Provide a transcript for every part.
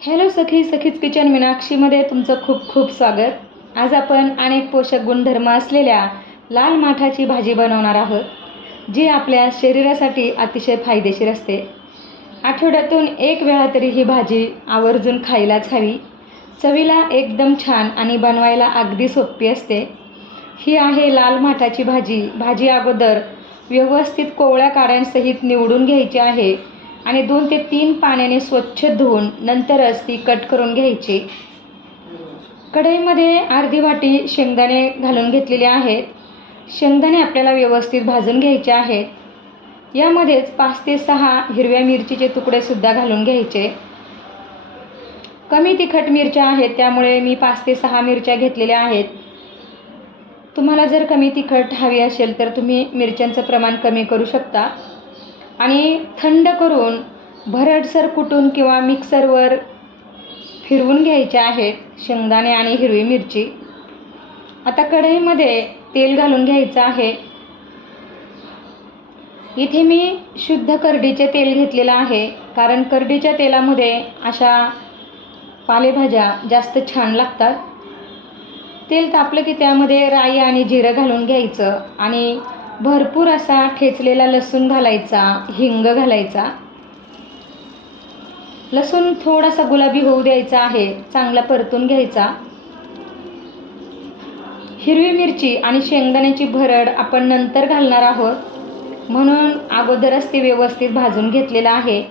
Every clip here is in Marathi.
हॅलो सखी सखीच किचन मीनाक्षीमध्ये तुमचं खूप खूप स्वागत. आज आपण अनेक पोषक गुणधर्म असलेल्या लाल माठाची भाजी बनवणार आहोत जी आपल्या शरीरासाठी अतिशय फायदेशीर असते. आठवड्यातून एक वेळा तरी ही भाजी आवर्जून खायलाच हवी. चवीला एकदम छान आणि बनवायला अगदी सोपी असते. ही आहे लाल माठाची भाजी. भाजी अगोदर व्यवस्थित कोवळ्या काड्यांसहित निवडून घ्यायची आहे. आणि दोन ते तीन पाण्याने स्वच्छ धुवून नंतरच ती कट करून घ्यायची. कढईमध्ये अर्धी वाटी शेंगदाणे घालून घेतलेले आहेत. शेंगदाणे आपल्याला व्यवस्थित भाजून घ्यायचे आहेत. यामध्येच पाच ते सहा हिरव्या मिरचीचे तुकडेसुद्धा घालून घ्यायचे. कमी तिखट मिरच्या आहेत त्यामुळे मी पाच ते सहा मिरच्या घेतलेल्या आहेत. तुम्हाला जर कमी तिखट हवी असेल तर तुम्ही मिरच्यांचं प्रमाण कमी करू शकता. आणि थंड करून भरडसर कुटून किंवा मिक्सरवर फिरवून घ्यायचे आहेत शेंगदाणे आणि हिरवी मिरची. आता कढईमध्ये तेल घालून घ्यायचं आहे. इथे मी शुद्ध करडीचे तेल घेतलेलं आहे कारण करडीच्या तेलामध्ये अशा पालेभाज्या जास्त छान लागतात. तेल तापलं की त्यामध्ये राई आणि जिरं घालून घ्यायचं आणि भरपूर असा ठेचलेला लसूण घालायचा हिंग घालायचा. लसूण थोडासा गुलाबी होऊ द्यायचा आहे चांगला परतून घ्यायचा. हिरवी मिरची आणि शेंगदाण्याची भरड आपण नंतर घालणार आहोत. म्हणून अगोदरच ते व्यवस्थित भाजून घेतलेलं आहे.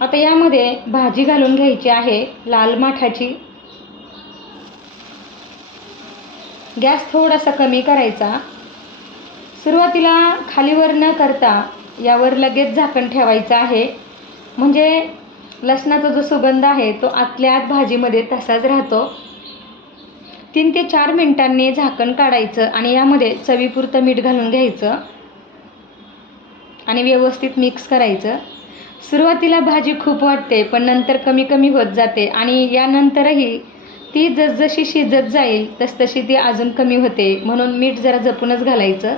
आता यामध्ये भाजी घालून घ्यायची आहे लाल माठाची. गॅस थोडासा कमी करायचा. सुरुवातीला खालीवर न करता यावर लगेच झाकण ठेवायचं आहे. म्हणजे लसणाचा जो सुगंध आहे तो आतल्या आत भाजीमध्ये तसाच राहतो. तीन ते चार मिनटांनी झाकण काढायचं आणि यामध्ये चवीपुरतं मीठ घालून घ्यायचं. आणि व्यवस्थित मिक्स करायचं. सुरुवातीला भाजी खूप वाटते पण नंतर कमी कमी होत जाते आणि यानंतरही ती जसजशी शिजत जाईल तसतशी ती अजून कमी होते. म्हणून मीठ जरा जपूनच घालायचं.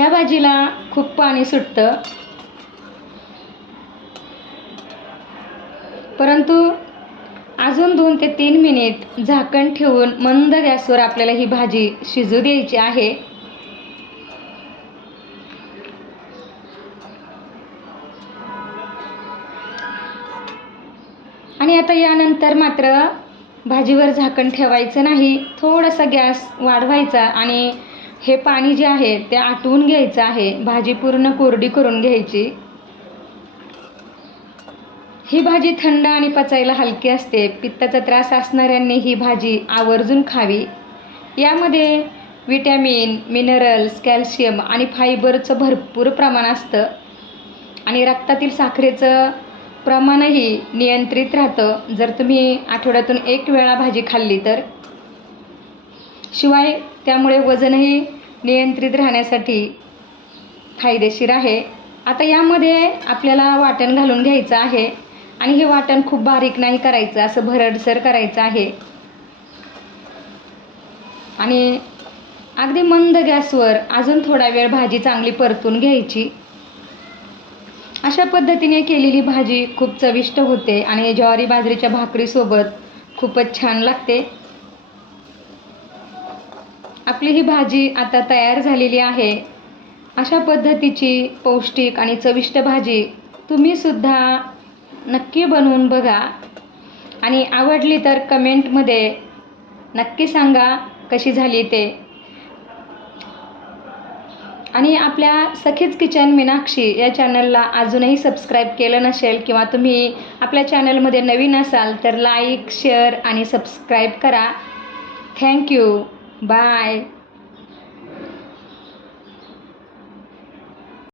ह्या भाजीला खूप पाणी सुटतं. परंतु अजून दोन ते तीन मिनिट झाकण ठेवून मंद गॅसवर आपल्याला ही भाजी शिजू द्यायची आहे. आणि आता यानंतर मात्र भाजीवर झाकण ठेवायचं नाही. थोडासा गॅस वाढवायचा आणि हे पाणी जे आहे ते आटवून घ्यायचं आहे. भाजी पूर्ण कोरडी करून घ्यायची. ही भाजी थंड आणि पचायला हलकी असते. पित्ताचा त्रास असणाऱ्यांनी ही भाजी आवर्जून खावी. यामध्ये विटॅमिन मिनरल्स कॅल्शियम आणि फायबरचं भरपूर प्रमाण असतं. आणि रक्तातील साखरेचं प्रमाणही नियंत्रित राहतं. जर तुम्ही आठवड्यातून एक वेळा भाजी खाल्ली तर शिवाय त्यामुळे वजनही नियंत्रित राहण्यासाठी फायदेशीर आहे. आता यामध्ये आपल्याला वाटण घालून घ्यायचं आहे आणि हे वाटण खूप बारीक नाही करायचं असं भरडसर करायचं आहे. आणि अगदी मंद गॅसवर अजून थोडा वेळ भाजी चांगली परतून घ्यायची. अशा पद्धतीने केलेली भाजी खूप चविष्ट होते आणि ज्वारी बाजरीच्या भाकरीसोबत खूपच छान लागते. आपली ही भाजी आता तयार झालेली आहे. अशा पद्धतीची पौष्टिक आणि चविष्ट भाजी तुम्हीसुद्धा नक्की बनवून बघा. आणि आवडली तर कमेंटमध्ये नक्की सांगा कशी झाली ते. आणि आपल्या सखीच किचन मीनाक्षी या चॅनलला अजूनही सबस्क्राईब केलं नसेल किंवा तुम्ही आपल्या चॅनलमध्ये नवीन असाल तर लाईक शेअर आणि सबस्क्राईब करा. Thank you Bye.